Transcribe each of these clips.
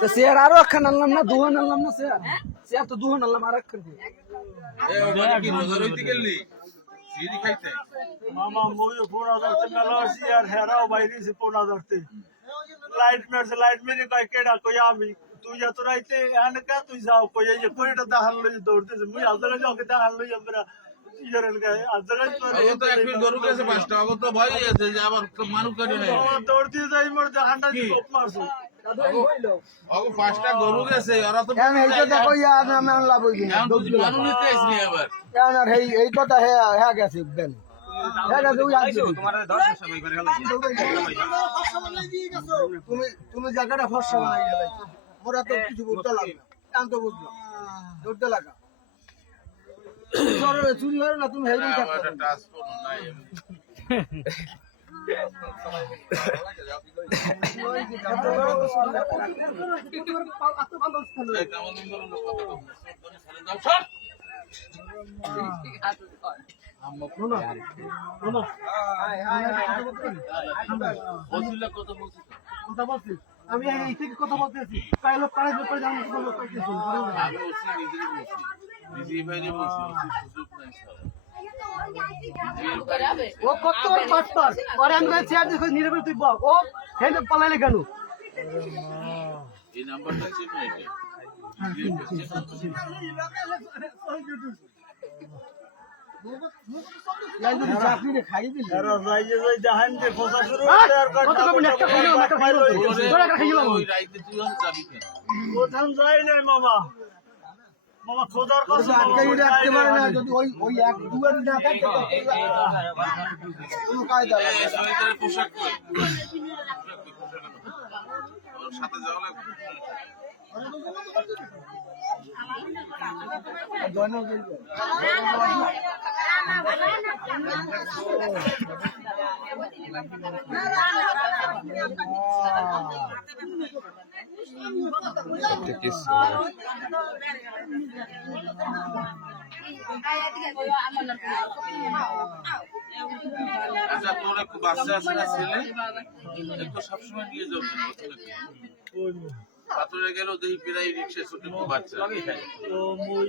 তো শেয়ার আরো একখান আনলাম না, দুহান আনলাম না শেয়ার, শেয়ার তো দুহান আনলাম আর একখান দিয়ে। মামা মুই ফোন ধরতে মেলা আসি আর হেরাও বাইরে ফোন ধরতে লাইট মেরছে লাইট মেরে কয় কেডা কই আমি তুই যত রাইতে এখানে কা তুই যাও কই এই যে কইটা দেখান লই দৌড়তেছে মুই আজকে যাও কে দেখান লই আমরা ইজরেল গায় আজকে তো এক গরু গেছে পাঁচটা আগত তো ভয় আছে যে আবার মানুষ কাটে নাই দৌড়তে যাই মোর দেখানটা কোপ মারছে আগো পাঁচটা গরু গেছে ওরা তো কেন এইটা দেখো ইয়া আমি আনলা বইবি না মানুষ নিতে আইছি আবার কেন আর এই কথা হ্যাঁ গেছে বেন হ্যাঁ গেছে ওই আইছো তোমার 10 সবাই করে গেল তুমি জায়গাটা ফর্সা বানাই গেলে মোরা তো কিছু বলতে লাগে না আমি তো বুঝলাম দৌড়তে লাগা চুরি হয় না তুমি হেলমেট থাকতে একটা টাচ ফোন নাই এই কেমন ধরনের লোক দাও সর কথা বলছি আমি এই থেকে কথা বলতেছি তাই লোক কারে ব্যাপারে জানি লোক পাইতেছি আমি ওসি নিজে বাইরে বসে সুযোগ নাই স্যার ও কত পাঁচবার পরে আমি চেয়ার দেখো নিরবে তুই বল ও হেলে পালাইলে কেন এই নাম্বারটা চেক নাই লাইন যদি চাকরি রে খাই দিলি আর যাই যে যাই দেখান যে ফসা শুরু করতে আর কত কম একটা খাইলো একটা খাইলো তোরা একটা খাইলো ওই রাইতে তুই আমি যাবি কেন কোথাও যাই নাই মামা মামা খোদার কাছে আটকাই রাখতে পারে না যদি ওই এক দুয়ার না থাকে কোনো কায়দা এই সমিতির পোশাক কই ওর সাথে যাওয়া লাগবে আচ্ছা তোর একটু বাচ্চা আছে না ছেলে একটু সবসময় নিয়ে যাও পাথরে গেল দেখি প্রায় রিক্সায় ছোট বাচ্চা তো মুই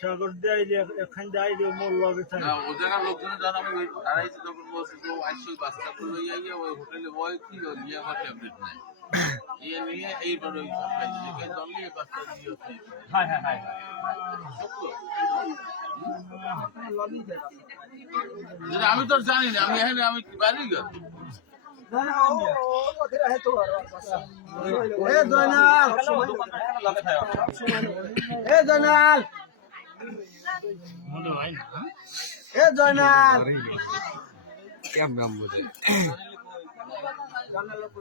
সাগর দেয় এখান দেয় মোর লগে থাকে না ও জায়গার লোকজন জানা আমি দাঁড়াইছি তখন বলছি তো আইসো বাচ্চা গুলো ইয়ে ওই হোটেলে বয় কি নিয়ে আমার ট্যাবলেট নাই নিয়ে এইবার ওই সাপ্লাই দিকে দলে বাচ্চা দিয়ে হ্যাঁ হ্যাঁ হ্যাঁ আমি তো জানি না আমি এখানে আমি বাড়ি গেল জয়নাল